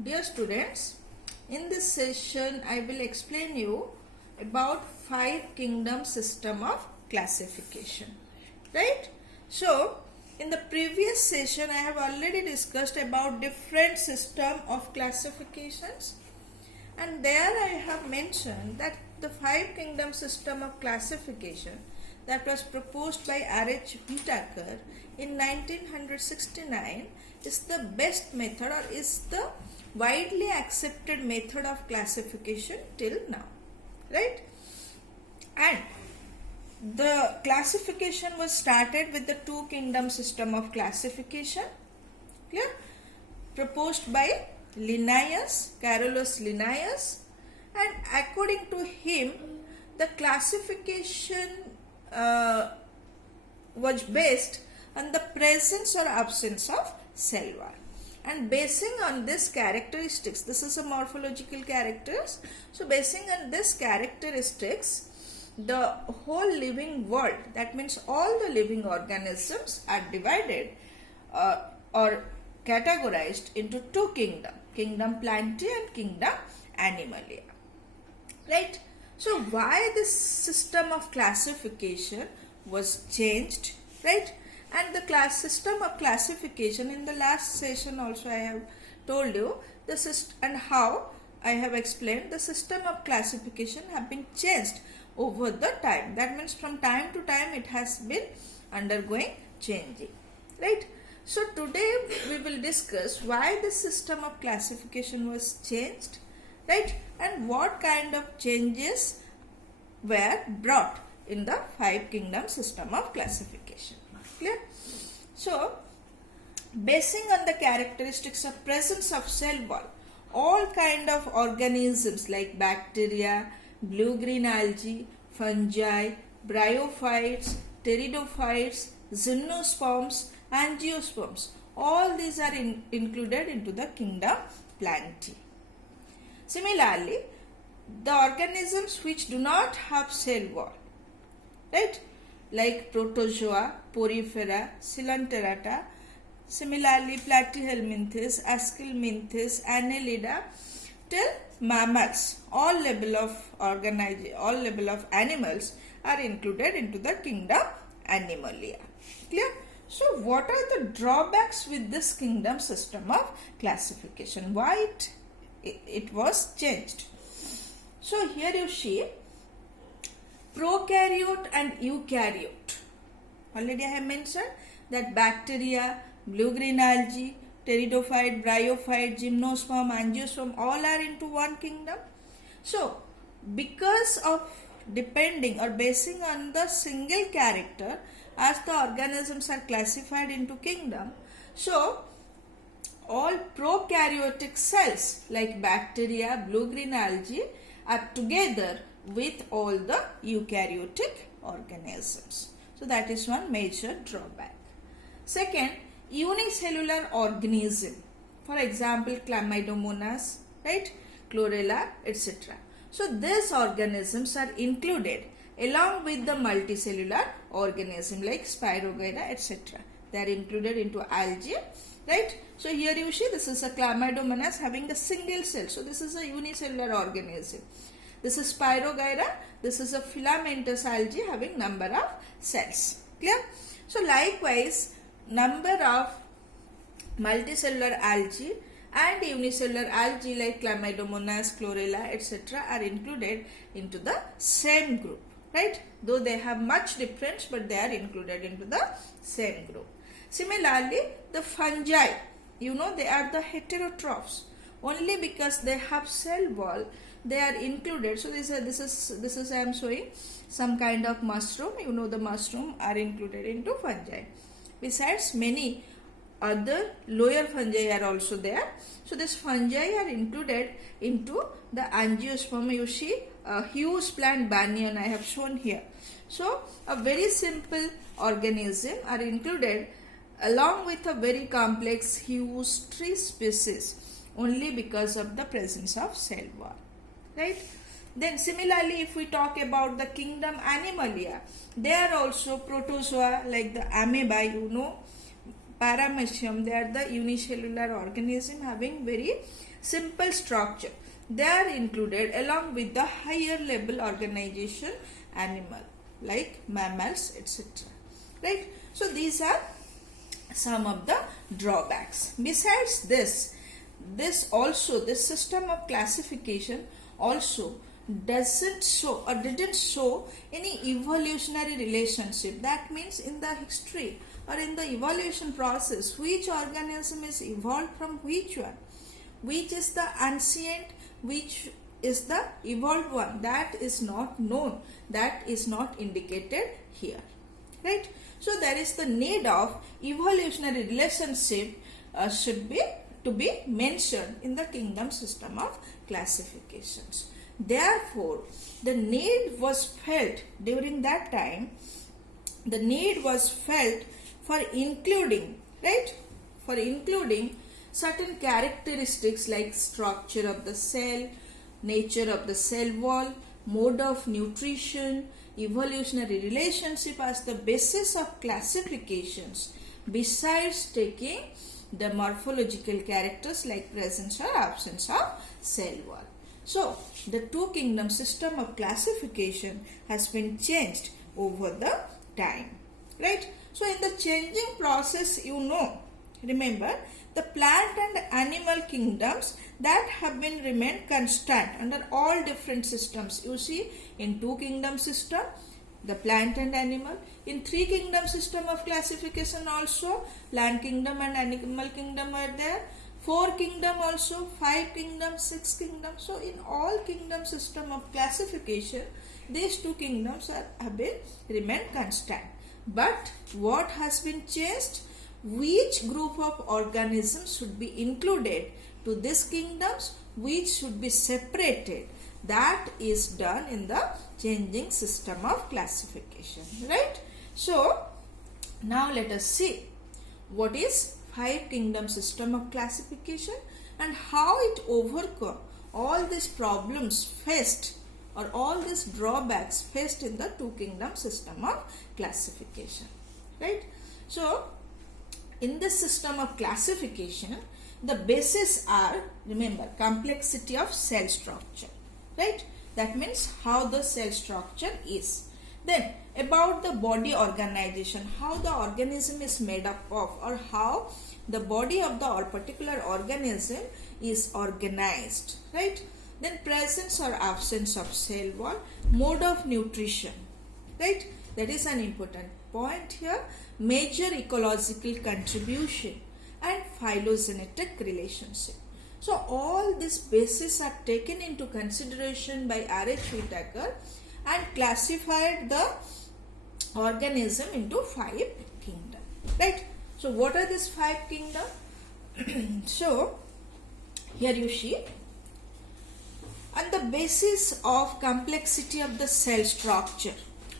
Dear students, in this session I will explain you about 5 kingdom system of classification. Right? So, in the previous session I have already discussed about different system of classifications, and there I have mentioned that the 5 kingdom system of classification that was proposed by R.H. Whittaker in 1969 is the best method, or is the widely accepted method of classification till now, right? And the classification was started with the 2 kingdom system of classification, clear, proposed by Linnaeus, Carolus Linnaeus, and according to him the classification was based on the presence or absence of cell wall, and basing on this characteristics, this is a morphological characters, so basing on this characteristics the whole living world, that means all the living organisms, are divided or categorized into 2 kingdom, kingdom Plantae and kingdom Animalia, right? So why this system of classification was changed, right? And the system of classification, in the last session also I have told you the system and how I have explained the system of classification have been changed over the time. That means from time to time it has been undergoing changing, right? So today we will discuss why the system of classification was changed, right? And what kind of changes were brought in the 5 kingdom system of classification. Clear? So, basing on the characteristics of presence of cell wall, all kind of organisms like bacteria, blue-green algae, fungi, bryophytes, pteridophytes, gymnosperms, angiosperms, all these are included into the kingdom Plantae. Similarly, the organisms which do not have cell wall, right, like protozoa, porifera, coelenterata, similarly platyhelminthes, ascomynthes, annelida, till mammals, all level of animals are included into the kingdom Animalia. Clear? So what are the drawbacks with this kingdom system of classification? Why it was changed? So here you see prokaryote and eukaryote. Already I have mentioned that bacteria, blue-green algae, pteridophyte, bryophyte, gymnosperm, angiosperm, all are into one kingdom. So, because of depending or basing on the single character as the organisms are classified into kingdom, so all prokaryotic cells like bacteria, blue-green algae are together with all the eukaryotic organisms. So that is one major drawback. Second, unicellular organism, for example Chlamydomonas, right, chlorella, etc. So these organisms are included along with the multicellular organism like Spirogyra, etc. They are included into algae, right? So here you see this is a Chlamydomonas having the single cell. So this is a unicellular organism. This is Spirogyra. This is a filamentous algae having number of cells. Clear? So likewise, number of multicellular algae and unicellular algae like Chlamydomonas, chlorella, etc. are included into the same group, right? Though they have much difference, but they are included into the same group. Similarly, the fungi, you know, they are the heterotrophs. Only because they have cell wall, they are included. So this is I am showing some kind of mushroom. You know, the mushroom are included into fungi. Besides, many other lower fungi are also there. So this fungi are included into the angiosperm. You see a huge plant banyan I have shown here. So a very simple organism are included along with a very complex huge tree species only because of the presence of cell wall, right? Then similarly, if we talk about the kingdom Animalia, they are also protozoa like the amoeba, you know, paramecium, they are the unicellular organism having very simple structure. They are included along with the higher level organization animal like mammals, etc. Right? So these are some of the drawbacks. Besides this system of classification also doesn't show or didn't show any evolutionary relationship. That means in the history or in the evolution process, which organism is evolved from which one, which is the ancient, which is the evolved one, that is not known, that is not indicated here. Right? So there is the need of evolutionary relationship should be to be mentioned in the kingdom system of classifications. Therefore, the need was felt during that time, the need was felt for including, right, for including certain characteristics like structure of the cell, nature of the cell wall, mode of nutrition, evolutionary relationship as the basis of classifications, besides taking the morphological characters like presence or absence of cell wall. So, the two kingdom system of classification has been changed over the time. Right? So, in the changing process, remember, the plant and animal kingdoms that have been remained constant under all different systems. You see, in two kingdom system, the plant and animal. In three kingdom system of classification also, plant kingdom and animal kingdom are there. 4 kingdom also, 5 kingdom, 6 kingdom. So in all kingdom system of classification, these two kingdoms have been remained constant. But what has been changed? Which group of organisms should be included to these kingdoms, which should be separated? That is done in the changing system of classification. Right? So now let us see what is 5 kingdom system of classification and how it overcome all these problems faced or all these drawbacks faced in the 2 kingdom system of classification. Right? So in this system of classification, the bases are, remember, complexity of cell structure. Right? That means how the cell structure is. Then about the body organization, how the organism is made up of, or how the body of the or particular organism is organized. Right? Then presence or absence of cell wall, mode of nutrition. Right? That is an important point here. Major ecological contribution and phylogenetic relationship. So all these bases are taken into consideration by R.H. Whitaker and classified the organism into 5 kingdoms. Right? So what are these 5 kingdoms? So here you see, on the basis of complexity of the cell structure,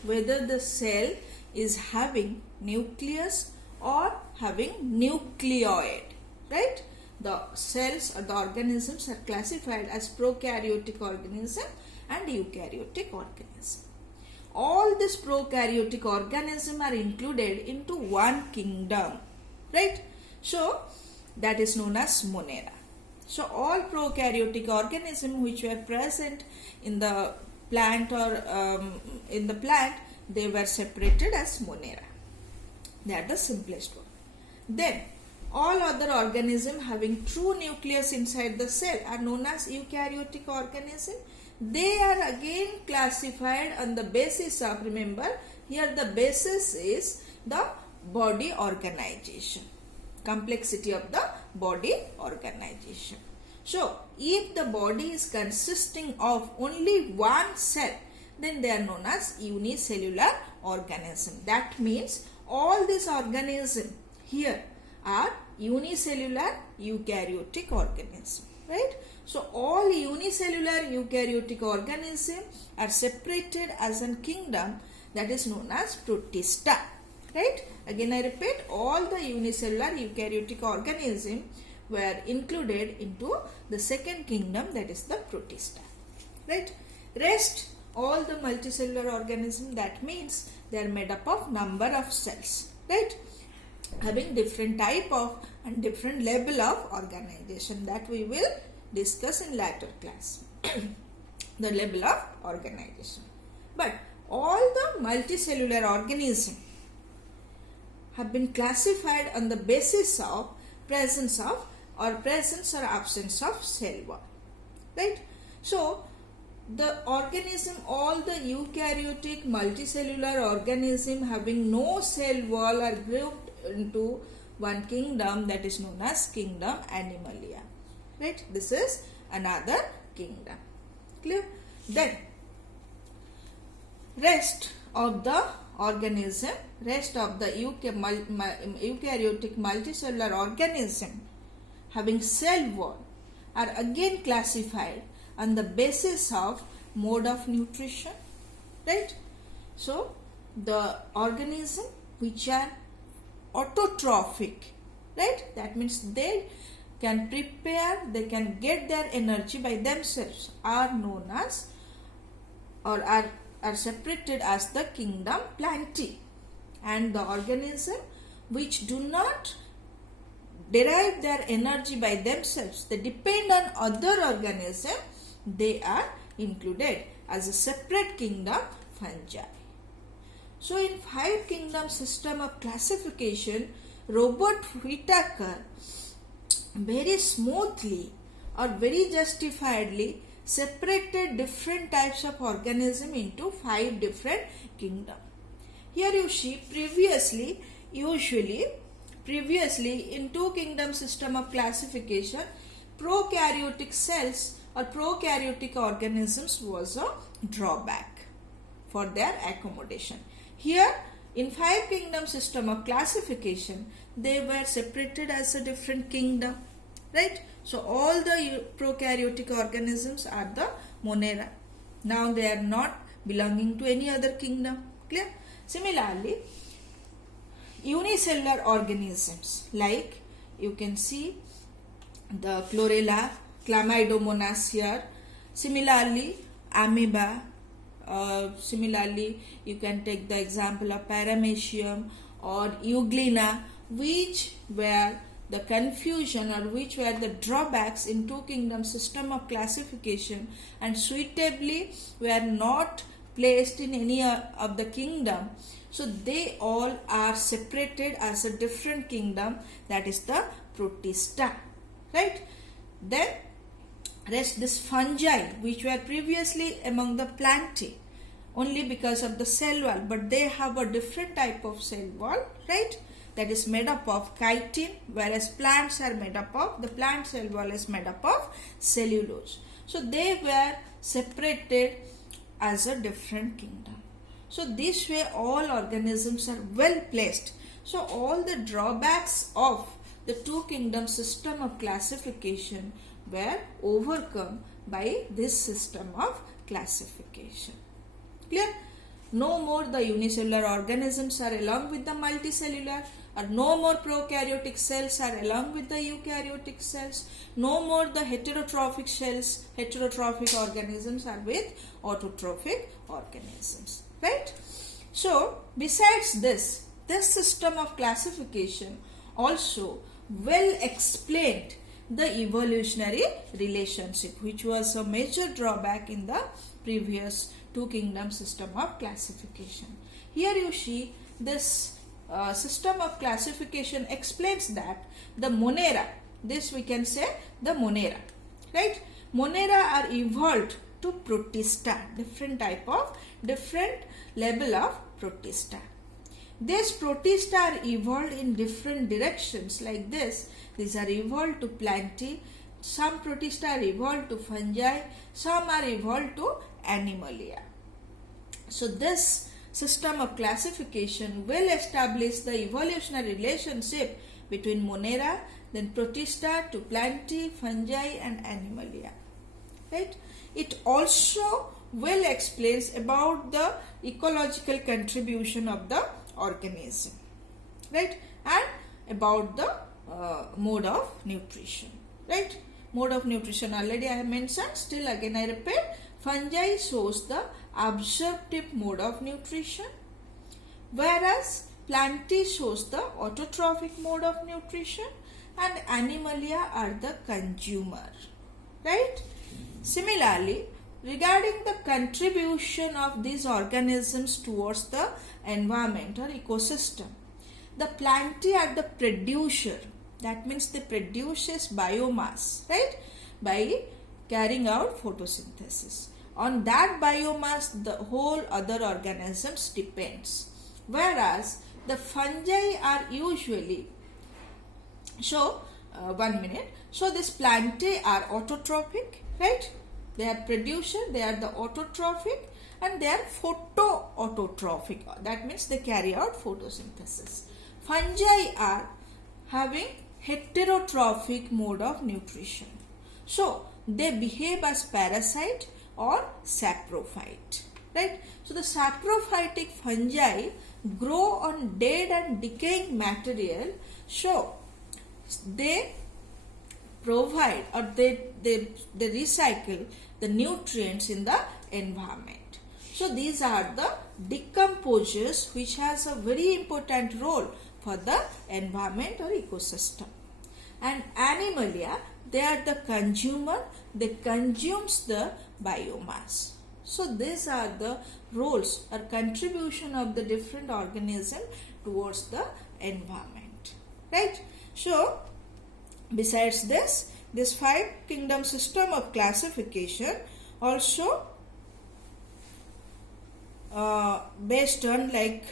whether the cell is having nucleus or having nucleoid. Right? The cells or the organisms are classified as prokaryotic organism and eukaryotic organism. All these prokaryotic organisms are included into one kingdom. Right? So that is known as Monera. So all prokaryotic organisms which were present in the plant or they were separated as Monera. They are the simplest one. Then all other organisms having true nucleus inside the cell are known as eukaryotic organism. They are again classified on the basis of, remember, here the basis is the body organization, complexity of the body organization. So, if the body is consisting of only one cell, then they are known as unicellular organism. That means all these organisms here are unicellular eukaryotic organism. Right? So all unicellular eukaryotic organisms are separated as a kingdom that is known as Protista. Right? Again I repeat, all the unicellular eukaryotic organisms were included into the second kingdom, that is the Protista. Right? Rest all the multicellular organisms, that means they are made up of number of cells. Right? having different type of and different level of organization that we will discuss in later class. The level of organization. But all the multicellular organisms have been classified on the basis of presence or absence of cell wall. Right? So, the organism, all the eukaryotic multicellular organism having no cell wall are grouped into one kingdom that is known as kingdom Animalia. Right? This is another kingdom. Clear? Then, rest of the organism, rest of the eukaryotic multicellular organism having cell wall are again classified on the basis of mode of nutrition. Right? So, the organism which are autotrophic, right? That means they can prepare, they can get their energy by themselves, are known as or are separated as the kingdom Plantae. And the organism which do not derive their energy by themselves, they depend on other organism, they are included as a separate kingdom Fungi. So in 5 kingdom system of classification, Robert Whittaker very smoothly or very justifiedly separated different types of organism into 5 different kingdoms. Here you see previously in 2 kingdom system of classification, prokaryotic cells or prokaryotic organisms was a drawback for their accommodation. Here in 5 kingdom system of classification, they were separated as a different kingdom. Right? So all the prokaryotic organisms are the Monera. Now they are not belonging to any other kingdom. Clear? Similarly, unicellular organisms like you can see the Chlorella, Chlamydomonas here. Similarly, amoeba. Similarly, you can take the example of Paramecium or Euglena, which were the confusion or which were the drawbacks in 2 kingdom system of classification and suitably were not placed in any of the kingdom. So they all are separated as a different kingdom, that is the Protista. Right? Then rest this fungi which were previously among the Plantae only because of the cell wall, but they have a different type of cell wall, right? That is made up of chitin, whereas plants are made up of, the plant cell wall is made up of cellulose. So they were separated as a different kingdom. So this way all organisms are well placed. So all the drawbacks of the 2 kingdom system of classification were overcome by this system of classification. Clear? No more the unicellular organisms are along with the multicellular, or no more prokaryotic cells are along with the eukaryotic cells. No more the heterotrophic cells, heterotrophic organisms are with autotrophic organisms. Right? So, besides this system of classification also well explained the evolutionary relationship, which was a major drawback in the previous 2 kingdom system of classification. Here you see this system of classification explains that the Monera, this we can say the Monera, right? Monera are evolved to Protista, different level of Protista. These Protista are evolved in different directions like this. These are evolved to Plantae, some Protista are evolved to fungi, some are evolved to Animalia. So this system of classification will establish the evolutionary relationship between Monera, then Protista to Plantae, fungi and Animalia. Right? It also well explains about the ecological contribution of the organism. Right? And about the mode of nutrition. Right? Mode of nutrition already I have mentioned. Still again I repeat, fungi shows the absorptive mode of nutrition, whereas Plantae shows the autotrophic mode of nutrition and Animalia are the consumer. Right? Similarly, regarding the contribution of these organisms towards the environment or ecosystem, the Plantae are the producer. That means they produces biomass, right? By carrying out photosynthesis. On that biomass, the whole other organisms depends. Whereas the fungi are usually, so this Plantae are autotrophic, right? They are producer, they are the autotrophic, and they are photoautotrophic. That means they carry out photosynthesis. Fungi are having heterotrophic mode of nutrition. So they behave as parasite or saprophyte, right? So the saprophytic fungi grow on dead and decaying material. So they provide or they recycle the nutrients in the environment. So these are the decomposers which has a very important role for the environment or ecosystem. And Animalia, they are the consumer, they consumes the biomass. So these are the roles or contribution of the different organism towards the environment, right? So besides this 5 kingdom system of classification also based on here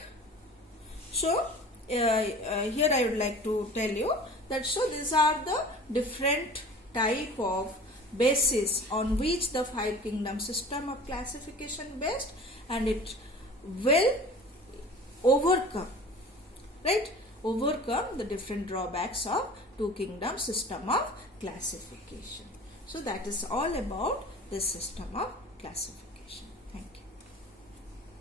I would like to tell you that so these are the different type of basis on which the 5 kingdom system of classification based, and it will overcome the different drawbacks of 2 kingdom system of classification. So that is all about this system of classification.